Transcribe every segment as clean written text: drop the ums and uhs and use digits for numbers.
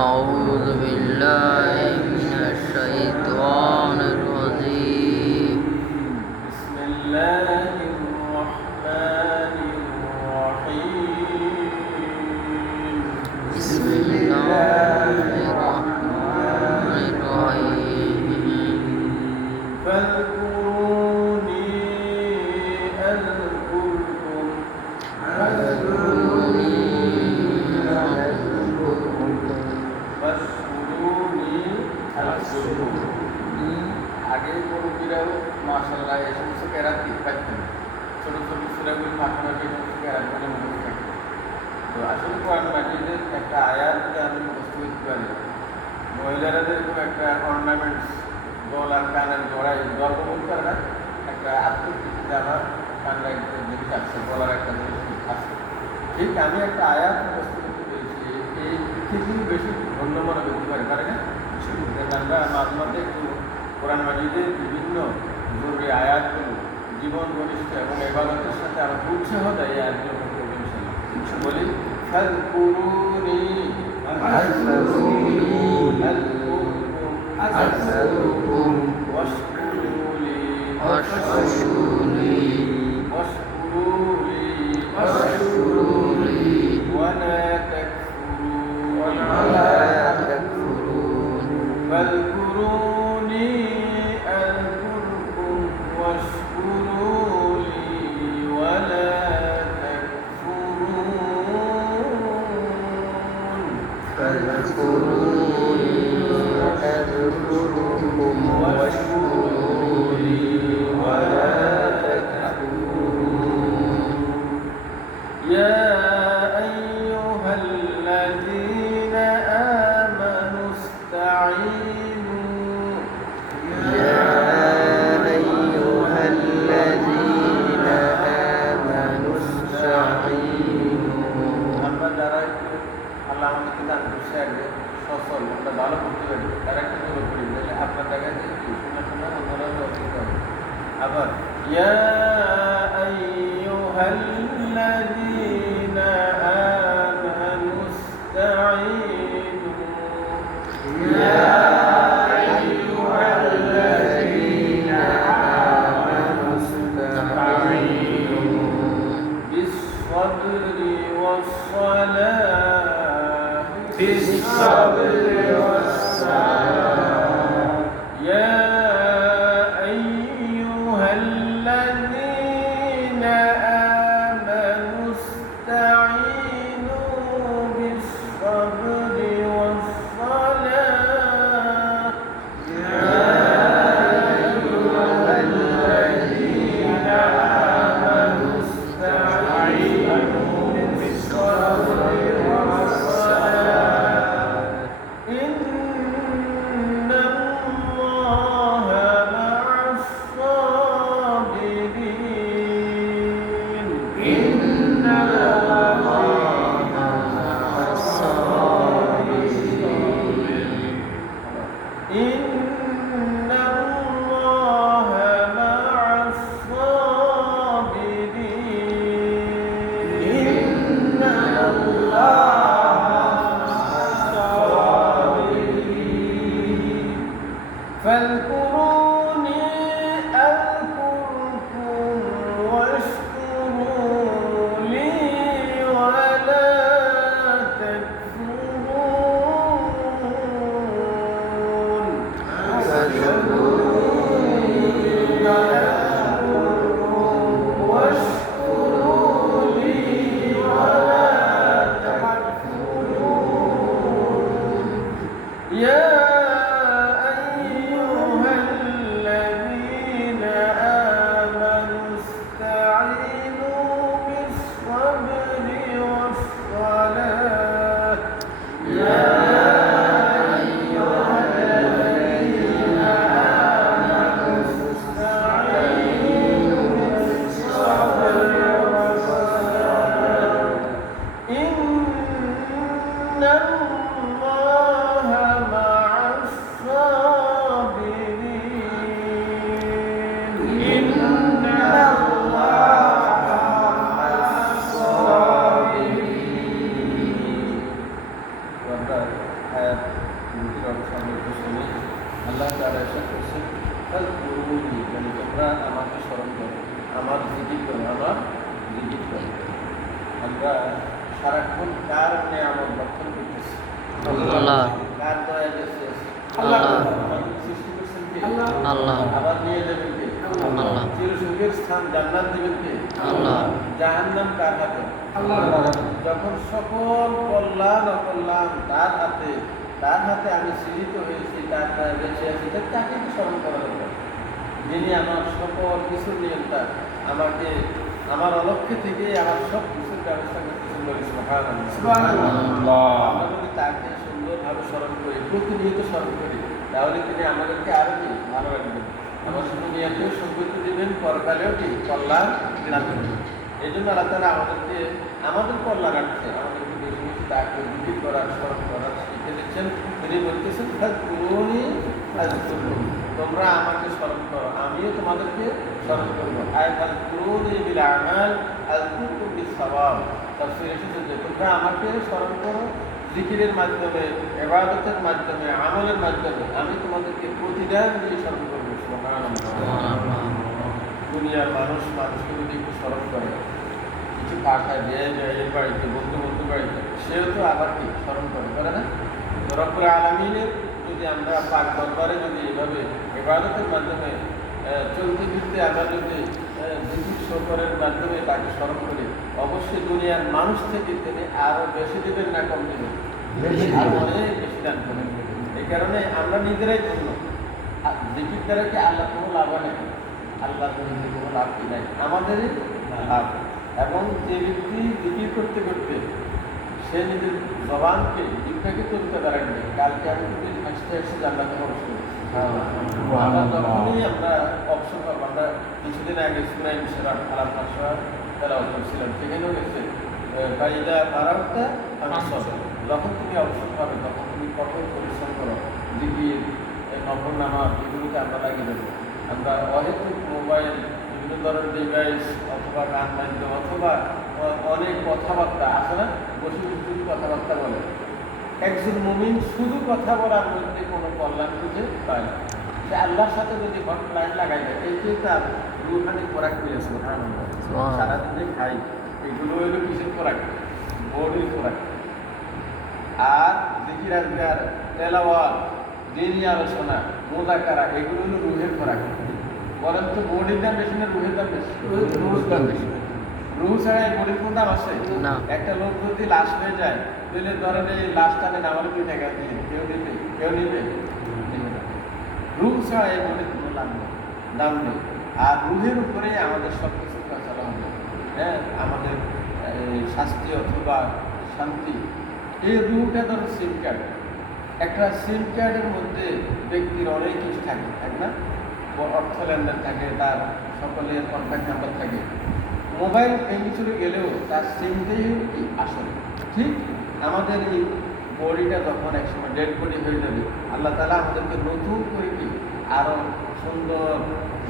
أعوذ بالله من الشيطان الرجيم بسم الله الرحمن الرحيم بسم الله الرحمن الرحيم فاذكروني أذكركم فاشكروني أشكركم আগে মুরব্বীরাও মাশাআল্লাহ এই সমস্ত কেরাত পাইতেন ছোট ছোট সূরাগুলো মাখামাখি সমস্ত কেরাতগুলো মনে থাকে। তো আসলে কোরআন মাজিদের একটা আয়াত যদি আমি মুখস্থ করতে পারি, মহিলারা যেরকম একটা অর্নামেন্টস গলার কানের গড়াই গল্প বলতে পারে না, একটা আত্মতৃপ্তিতে আমার কানের একটা জিনিস আছে, গলার একটা জিনিস আছে। ঠিক আমি একটা আয়াত মুখস্থ করতে পেরেছি, এই পৃথিবীর বেশি ধন্য মনে করতে পারি পারে না। আমরা মাঝে মাঝে একটু কোরআন মাজিদের বিভিন্ন জরুরি আয়াতগুলো জীবন ঘনিষ্ঠ এবং ইবাদতের সাথে আমার উৎসাহ দেয়। এই আয়াতগুলো বলি ফাযকুরুনি أذكركم واشكروا لي ولا تكفرون فاذكروني أذكركم واشكروا لي ولا تكفرون فاذكروني أذكركم واشكروا لي ولا تكفرون يا أيها الذين آمنوا استعينوا يا أيها الذين آمنوا استعينوا আমরা যারা একটু আল্লাহ আমাদেরকে দান করছে আগে সচল আমরা ভালো করতে পারি, তারা একটু দূরে করি, তাহলে আপনার জায়গায় যে একটু শোনা শোনা অন্যরা করতে হবে। আবার ইয়া আইয়ুহাল্লাযীনা আমানু ইসতাঈনু يا أيها الذين آمنوا استعينوا বিস-সাবরি ওয়াস-সালাহ بالصبر والصلاة يا أيها الذين آمنوا استعينوا بالصبر والصلاة يا أيها الذين آمنوا استعينوا بالصبر والصلاة করো, আমার জিকির করো। আমরা সারাক্ষণ কার নিয়ামত ভক্ষণ করতেছি? আল্লাহ। কার দয়া বেঁচে আছি? আল্লাহ। আমাদের সৃষ্টি করছেন কে? আল্লাহ। আবার নিয়ে যাবেন কে? আল্লাহ। চিরসুখের স্থান জান্নাত দেবেন কে? আল্লাহ। জাহান্নাম কার হাতে? যখন সকল কল্যাণ অকল্যাণ তার হাতে আমি সৃজিত হয়েছি, তার দ্বারা বেঁচে আছি, তাকে কি স্মরণ করা দরকার? যিনি আমার সকল কিছুর নিয়ন্ত্রণ, আমাকে আমার অলক্ষ্যে থেকে আমার সব কিছুর ব্যবস্থা করতেছেন বলে সুবহানাল্লাহ। আমরা যদি তাকে সুন্দরভাবে স্মরণ করি, প্রতিনিয়ত স্মরণ করি, তাহলে তিনি আমাদেরকে আরো কি ভালো রাখবেন, আমাদের দুনিয়াতেও সম্পত্তি দেবেন, পরকালেও কি কল্যাণ দান করবেন। এই জন্য আল্লাহ তাআলা আমাদের কল্যাণার্থে আমাদেরকে বেশি বেশি তাকে জিকির করার, স্মরণ করার শিখে দিচ্ছেন। তিনি বলতেছেন ফাযকুরুনি আযকুরকুম, তোমরা আমাকে স্মরণ করো, আমিও তোমাদেরকে স্মরণ করবো। আয় ফাযকুরুনি বিল আমাল আযকুরকুম বিস সাওয়াব। তাফসীরে এসেছে যে তোমরা আমাকে স্মরণ করো জিকিরের মাধ্যমে, ইবাদতের মাধ্যমে, আমলের মাধ্যমে, আমি তোমাদেরকে প্রতিদান দিয়ে স্মরণ করবো। সুবহানাল্লাহ। দুনিয়ার মানুষকে যদি একটু স্মরণ করে, কিছু পাঠায় ব্যয়ের বাড়িতে, বন্ধু বাড়িতে, সেও তো আবার কি স্মরণ করে না? তো রব্বুল আলামিনের যদি আমরা পাক দরবারে যদি এভাবে ইবাদতের মাধ্যমে চলতে ফিরতে আমরা যদি জিকির শোকরের মাধ্যমে তাকে স্মরণ করি, অবশ্যই দুনিয়ার মানুষ থেকে তিনি আরো বেশি দেবেন না কম দেবেন? আরো অনেক বেশি দান করবেন। এই কারণে আমরা নিজেরাই ধন্য। জিকির দ্বারা কি আল্লাহ কোনো লাভ নেই? আল্লাহ কোনো লাভ কি নাই, আমাদেরই লাভ। এবং যে ব্যক্তি জিকির করতে করতে সে নিজের জবানকে জিহ্বাকে তুলতে পারেননি, কালকে আমি হাসতে হাসতে জান্নাতে প্রবেশ করি। আমরা যখনই আমরা অবসর পাবো, আমরা কিছুদিন আগে সূরা ইনশিরাহ আলাম ভাষা তেলাওয়াত করছিলাম, সেখানেও গেছে ফাইদা ফারাগতা ফানসাব, যখন তুমি অবসর পাবে তখন তুমি কঠোর পরিশ্রম করো, জিকির, নফল নামাজ, এগুলোতে আমরা লাগিয়ে দেবো। আমরা অহেতুক মোবাইল, বিভিন্ন ধরনের ডিভাইস অথবা গান মাধ্যম অথবা অনেক কথাবার্তা আছে না, বসে শুধু কথাবার্তা বলে। একজন মুমিন শুধু কথা বলার মধ্যে কোনো কল্যাণ খুঁজে পায় না। সে আল্লাহর সাথে যদি লাইন লাগাই দেয়, এইটাই তার রুহানি খোরাক পেয়েছে। সারাদিনে খাই, এগুলো হইল কিসের খোরাক? বডির খোরাক। আর জিকির আজকার, তেলাওয়াত, দিনী আলোচনা, মুযাকারা, এগুলো হলো রুহের খোরাক। বলেন তো বডির দাম বেশি না রুহের দাম বেশি? রুহের দাম বেশি। রুহ ছাড়া এই বডির কোনো দাম আছে? একটা লোক যদি লাশ হয়ে যায়, তাহলে ধরেন এই লাশটাকে নামালে 2 টাকা দিয়ে কেউ নিবে? রুহ ছাড়া এই বডির কোনো দাম নেই। আর রুহের উপরেই আমাদের সব কিছু চলা হবে। হ্যাঁ, আমাদের শাস্তি অথবা শান্তি। এই রুহটা ধরো সিম কার্ড। একটা সিম কার্ডের মধ্যে ব্যক্তির অনেক কিছু থাকে, তাই না? অর্থ লেনদেন থাকে, তার সকলের কন্ট্যাক্ট নাম্বার থাকে। মোবাইল ভেঙে চলে গেলেও তার সিমটাই কি আসলে ঠিক। আমাদের এই বডিটা যখন একসময় ডেড বডি হয়ে যাবে, আল্লাহ তাআলা আমাদেরকে নতুন করে কি আরো সুন্দর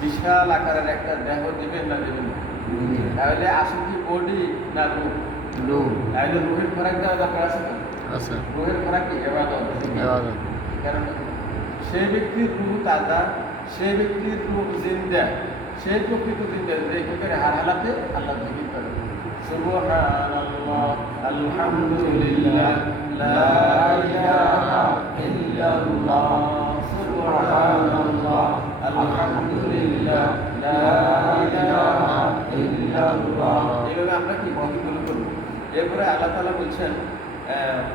বিশাল আকারের একটা দেহ দিবেন না দেবেন? তাহলে আসলে কি বডি না রূহ? তাহলে রুহের খোরাক দেওয়া দরকার আছে না? রুহের খোরাক কি? ইবাদত। কারণ সেই ব্যক্তির রূহ তাজা, সেই ব্যক্তির রূহ জিন্দা, সেই প্রকৃত জিন্দা, যে করে হার হালাতে আল্লাহ জিকির করে। সুবহানাল্লাহ, আলহামদুলিল্লাহ, লা ইলাহা ইল্লাল্লাহ, সুবহানাল্লাহ, আলহামদুলিল্লাহ, লা ইলাহা ইল্লাল্লাহ। এইভাবে আমরা কি জিকিরগুলো করব। এরপরে আল্লাহ তাআলা বলছেন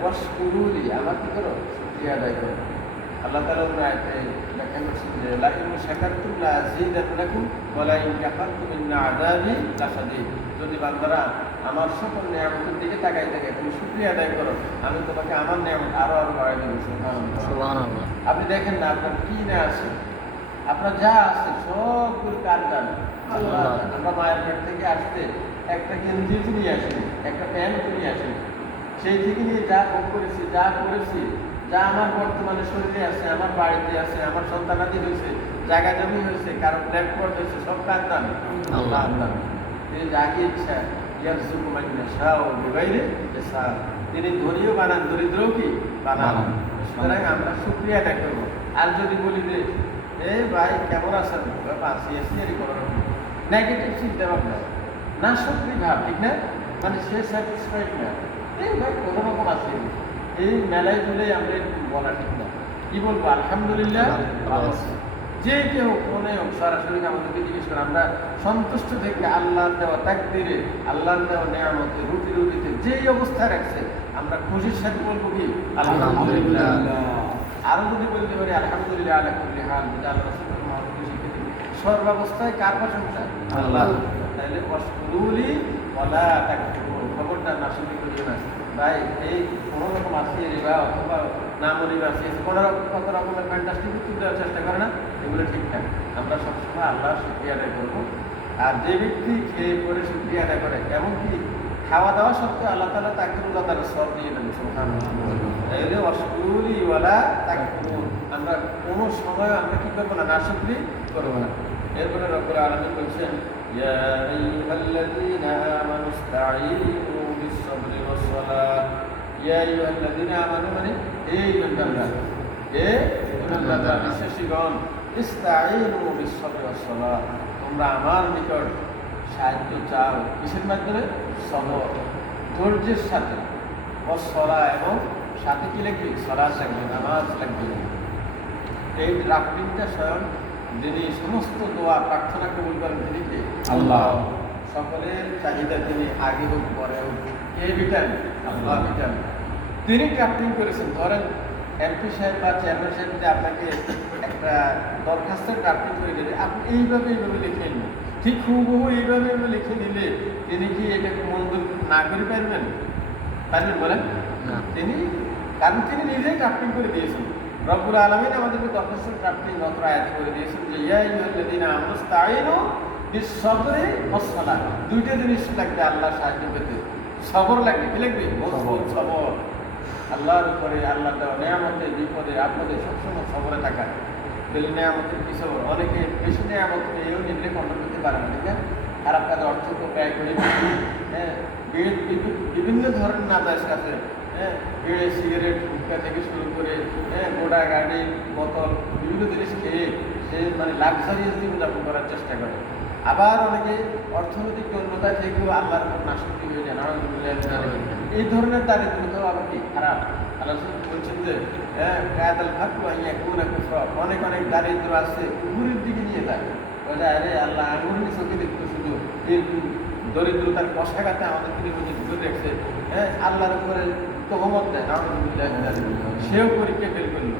ওয়াশকুরুলি, আমার কি করো? শুকরিয়া আদায় করো। আল্লাহ তাআলা আয়াতে ব্যাখ্যা করছেন যে লা ইন শাকারতুম লা আযীদান্নাকুম ওয়া লা ইন কাফারতুম ইন্না আযাবি লাশাদীদ। যদি বান্দারা আমার সকল নিয়ামতের দিকে তাকাই থাকে, তুমি শুকরিয়া আদায় করো, আমি তোমাকে আমার নিয়ামত আরো বাড়াই দেব। সুবহানাল্লাহ। আপনি দেখেন না আপনার কি না আছে, আপনার যা আছে সবগুলো কার দান? আল্লাহ। আমরা মায়ের পেট থেকে আসতে একটা গেঞ্জি নিয়ে আসিনি, একটা প্যান্ট নিয়ে আসিনি, সেই থেকে নিয়ে যা ভোগ করেছি, যা করেছি, যা আমার বর্তমানে শরীরে আছে, আমার বাড়িতে আছে, আমার সন্তানাদি হয়েছে, জায়গা জমি হয়েছে, কারো ব্ল্যাকবোর্ড হয়েছে, সব কার দান? আল্লাহ দান। তিনি যাকে ইচ্ছা ইয়ারযুকু মান ইয়াশাউ বিগাইরি হিসাব, তিনি ধনীও বানান, দরিদ্রও কি বানান। সুতরাং আমরা শুকরিয়া আদায় করবো। আর যদি বলি যে ভাই কেমন আছেন, নেগেটিভ চিন্তা ভাবনা, না সত্যি ভাব, ঠিক না? মানে সে স্যাটিসফাইড না, এই ভাই কোনো রকম আছে, এই মেলায় জুড়েই আমরা বলা ঠিক না। কি বলবো? আলহামদুলিল্লাহ ভালো আছে। যে কেউ মনে হোক সরাসরি আমাদেরকে জিজ্ঞেস করে, আমরা সন্তুষ্ট থেকে আল্লাহর দেওয়া তাকদীরে, আল্লাহর দেওয়া নেয়ামতে, রুটিতে যেই অবস্থায় রাখছে, আমরা খুশির সাথে বলবো কি আলহামদুলিল্লাহ। আরো যদি বলতে পারি আলহামদুলিল্লাহ আলা কুল্লি হাল, আল্লাহ রাসূল মুহাম্মদ শিখিয়ে সর্বাবস্থায় কার প্রশংসা? আল্লাহ। তাহলে ওয়াশকুরুলি ওয়ালা তাকফুরুন, খবরদার নাশকরি করিও না। ভাই এই কোনো রকম আসিয়ে রিবা অথবা নামরিবা আসিয়ে কত রকমের ফ্যান্টাস্টিক উত্তর দেওয়ার চেষ্টা করে না, এগুলো ঠিকঠাক। আমরা সবসময় আল্লাহর শুকরিয়া আদায় করবো। আর যে ব্যক্তি খেয়ে পরে শুকরিয়া আদায় করে, এমনকি খাওয়া দাওয়া সত্ত্বেও আল্লাহ তাআলা তাকে রোজাদার সব দিয়ে দেন। সুবহানাল্লাহ। তাহলে ওয়াশকুরুলি ওয়ালা তাকফুরুন, আমরা কোনো সময় আমরা কি করবো না, নাশকরি করবো না। এরপরে রব্বুল আলামিন বলছেন, ইয়া আইয়ুহাল্লাযীনা আমানু ইসতাঈনু বিস-সাবরি ওয়াস-সালাহ। ইয়া আইয়ুহাল্লাযীনা আমানু মানে এই ইমানদাররা, ইমানদাররা, বিশ্বাসীগণ, ইসতাঈনু বিস-সাবরি ওয়াস-সালাহ, তোমরা আমার নিকট সাহায্য চাও কিসের মাধ্যমে? সবর, ধৈর্যের সাথে, ওয়াস-সালাহ, এবং সাথে কি লাগবে? সালাত লাগবে, নামাজ লাগবে। এই রাত্রিটা স্বয়ং যিনি সমস্ত দোয়া প্রার্থনা কবুল করেন, তিনি কে? আল্লাহ। সকলের চাহিদা তিনি আগে হোক পরে হোক, কে বিটান? আল্লাহ বিটান। তিনি ড্রাফটিং করেছেন। ধরেন এমপি সাহেব বা চেয়ারম্যান সাহেব যদি আপনাকে একটা দরখাস্তের ড্রাফটিং করে দিলে, আপনি এইভাবে লিখে নিন, ঠিক হুবহু এইভাবে লিখে নিলে তিনি কি এটাকে মঞ্জুর না করে পারবেন? পারবেন বলেন? তিনি, কারণ তিনি নিজেই ড্রাফটিং করে দিয়েছেন। রব্বুল আলামিন আমাদেরকে দরখাস্তের ড্রাফটিং মাত্র আয়াতে করে দিয়েছেন যে ইয়া আইয়ুহাল্লাযীনা আমানু ইসতাঈনু বিস-সাবরি ওয়াস-সালাহ। দুইটা জিনিস লাগবে আল্লাহর সাহায্য পেতে। সবর লাগবে, কি লাগবে? মজবুত সবর, আল্লাহর উপরে, আল্লাহ দেওয়া নেয়ামতে, বিপদে আপদে সবসময় সবরে থাকা। বলে নেয়ামতের কি সবর? অনেকে বেশি নেয়ামত পেয়েও নিজেকে কন্ট্রোল করতে পারে না, ঠিক আছে? খারাপ কাজে অর্থ ব্যয় করে, হ্যাঁ, বিভিন্ন ধরনের নাজায়েজ কাজে, হ্যাঁ, বিড়ি, সিগারেট, হুক্কা থেকে শুরু করে, হ্যাঁ, গোড়া গাড়ি, বোতল, বিভিন্ন জিনিস খেয়ে সে মানে লাক্সারিয়াস জীবনযাপন করার চেষ্টা করে। আবার অনেকে অর্থনৈতিক দৈন্যতা থেকেও আল্লাহর উপর নাশকরি হয়ে যায়। এই ধরনের দারিদ্রতাও আবার কি খারাপ। আল্লাহ বলছেন যে অনেক অনেক দারিদ্র আছে উপরের দিকে নিয়ে যায়, বলে আরে আল্লাহ আঙুরের চোখে দেখতো শুধু এই দরিদ্রতার কষাঘাতে আমাদের কিন্তু দেখছে, হ্যাঁ, আল্লাহর উপরে তহমত দেয়, সেও পরীক্ষা ফেল করলো।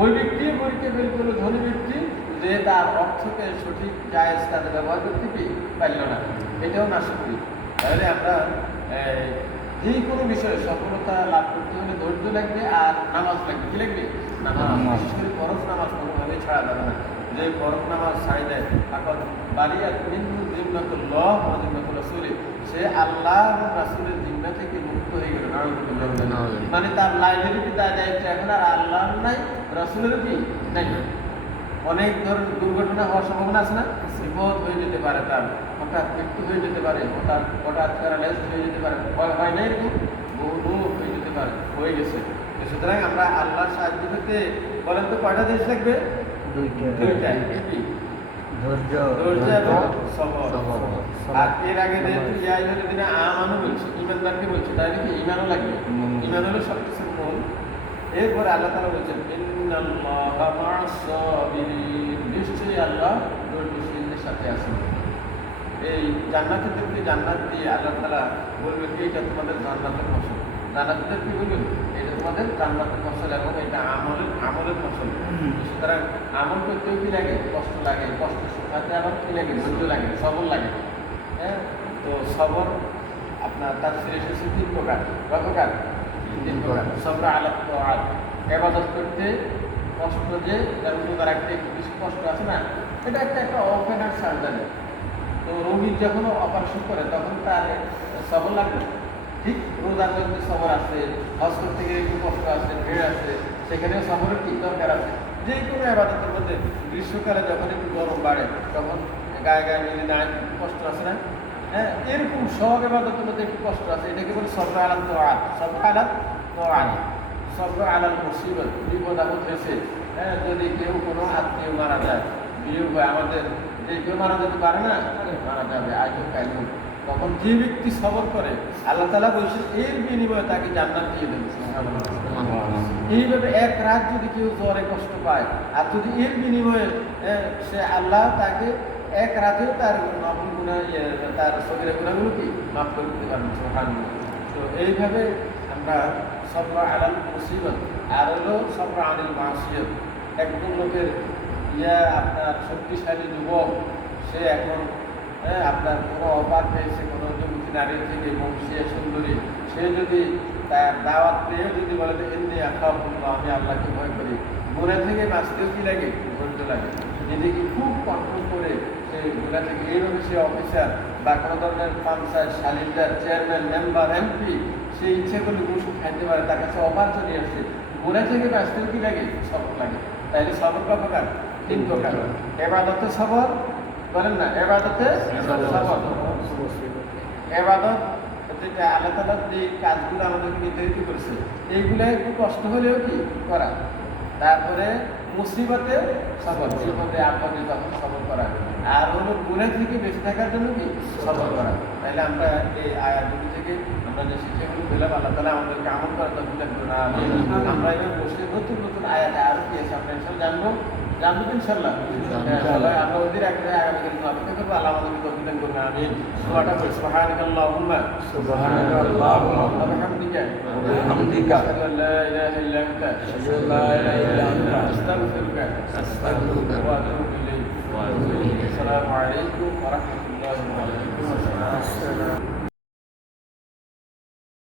ওই ব্যক্তিও পরীক্ষা ফেল করলো, ধনী ব্যক্তি, যে তার অর্থকে সঠিক জায়েজ কাজে ব্যবহার করতে পারল না, এটাও নাশকরি। তাহলে আমরা যে কোনো বিষয়ে সফলতা লাভ করতে হলে ধৈর্য লাগবে আর নামাজ লাগবে। কি লাগবে? নামাজ। বিশেষ করে ফরজ নামাজ কোনোভাবেই ছাড়া যাবে না। যে ফরজ নামাজ ছাড়ি দেয়, এখন বারিয়াত মিনহু জিম্মাতুল্লাহ ওয়া জিম্মাতুর রাসূল, সে আল্লাহ এবং রাসূলের জিম্মা থেকে মুক্ত হয়ে গেল। মানে তার লাইবিলিটি, তার দায়িত্ব এখন আর আল্লাহর নাই, রাসূলেরও কি নাই। অনেক ধরনের দুর্ঘটনা হওয়ার সম্ভাবনা আছে না? বিপদ হয়ে যেতে পারে, তার হঠাৎ মৃত্যু হয়ে যেতে পারে, হঠাৎ প্যারালাইজ হয়ে যেতে পারে, হয় না এরকম? বহু হয়ে যেতে পারে, হয়ে গেছে। সুতরাং আমরা আল্লাহর সাহায্য পেতে বলেন তো কয়টা জিনিস লাগবে? দুইটাই। ধৈর্য এবং সবর। আর এর আগে যেহেতু ইয়া আইয়ুহাল্লাযীনা আমানু বলছে, ঈমানদারকে বলছে, তাই নাকি ঈমানও লাগবে। ঈমান হলো সবকিছুর মূল। এরপরে আল্লাহ তাআলা বলছেন ইন্নাল্লাহা মা'আস সাবিরিন, নিশ্চয়ই আল্লাহ ধৈর্যশীলদের সাথে আছেন। এই জান্নাতীদেরকে জান্নাত দিয়ে আল্লাহ তাআলা বলবেন এইটা তোমাদের জান্নাতের ফসল। জান্নাতীদের কি বলবেন? এটা তোমাদের জান্নাতের ফসল এবং এটা আমলের ফসল। সুতরাং আমল করতেও কি লাগে? কষ্ট লাগে। কষ্ট শুকাতে আবার কি লাগে? ধৈর্য লাগে, সবর লাগে। হ্যাঁ, তো সবর আপনার তাফসীরে এসেছে 3 প্রকার। কয় প্রকার? 3 প্রকার। সবর আলা তাআত, ইবাদত করতে কষ্ট, যে যেমন রোজা রাখতে একটু বেশি কষ্ট আছে না, এটা একটা ওপেন হার্ট সার্জারি। তো রোগী যখন অপারেশন করে তখন তার সবর লাগবে। ঠিক রোজার মধ্যে সবর আছে, হজ করতে গিয়ে একটু কষ্ট আছে, ভিড় আছে, সেখানেও সবরের কি দরকার আছে। যে কোনো ইবাদতের মধ্যে গ্রীষ্মকালে যখন একটু গরম বাড়ে তখন গায়ে মিলে না কষ্ট আছে না, হ্যাঁ, এরকম সব ইবাদতের মধ্যে একটু কষ্ট আছে। এটাকে বলে সবর আলাল তাআত, সবর আলাল তাআত, সবর আলাল মুসিবত, বিপদ আপদ হয়েছে, হ্যাঁ, যদি কেউ কোনো আত্মীয় মারা যায়, বিয়োগ হয়, আমাদের যে কেউ মারা যেতে পারে না, মারা যাবে আজ হোক কাল হোক, তখন যে ব্যক্তি সবর করে আল্লাহ তাআলা বলছে এর বিনিময়ে তাকে জান্নাত দিয়ে দেবে। এইভাবে এক রাত যদি কেউ জ্বরে কষ্ট পায় আর যদি এর বিনিময়ে সে আল্লাহ তাকে এক রাতেও তার নফল গুনাহ তার সগীরা গুনাহগুলো কি মাফ করে দিতে পারবেন। সুবহানাল্লাহ। তো এইভাবে আমরা সবর আলাল মুসিবত আর হলো সবর আনিল মাসিয়ত। একজন লোকের আপনার শক্তিশালী যুবক, সে এখন আপনার কোনো অবাক পেয়েছে কোনো যুবতী নারী থেকে বংশীয় সুন্দরী, সে যদি তার দাওয়াত পেয়েও যদি বলে যে এমনি আল্লাহ, আমি আল্লাহকে ভয় করি, গুনাহ থেকে বাঁচতেও কি লাগে, ধৈর্য লাগে, নিজেকে খুব কন্ট্রোল করে সেই গুনাহ থেকে এইভাবে সে অফিসার বা কোনো ধরনের পাঞ্চায়েত সালিদার চেয়ারম্যান মেম্বার এমপি সে ইচ্ছে করলে ওষুধ খাইতে পারে, তার কাছে অফার চলে আসছে, গুনাহ থেকে বাঁচতেও কি লাগে, সবর লাগে। তাইলে সবর কত প্রকার? 3 প্রকার। এবাদতে সবর বলেন না, এবাদতে সবর। এবাদত যেটা আল্লাহ তাআলা যে কাজগুলো আমাদেরকে নির্ধারিত করেছে এইগুলো একটু কষ্ট হলেও কি করা। তারপরে মুসিবতে সবর, বিপদে আপদে তখন সবর করা। আর হলো গুনাহ থেকে বেঁচে থাকার জন্য কি সবর করা। তাহলে আমরা এই আয়াতগুলি থেকে আমরা যে শিক্ষাগুলো পেলাম, আল্লাহ তাআলা আমাদেরকে আমল করার তৌফিক দান করুন। আমরা এবার বসে নতুন নতুন আয়াতে আরো কি আছে আমরা ইনশাআল্লাহ জানবো তো ইনশাআল্লাহ। আমরা ওদের একটা আগামীকাল অপেক্ষা করবো। আল্লাহ আমাদেরকে তৌফিক দান করুন। আমিন। দোয়াটা করি সুবহানাকাল্লাহুম্মা ওয়া বিহামদিকা আশহাদু আল লা ইলাহা ইল্লা আনতা আস্তাগফিরুকা ওয়া আতুবু ইলাইক। আসসালামু আলাইকুম ওয়া রাহমাতুল্লাহি ওয়া বারাকাতুহু।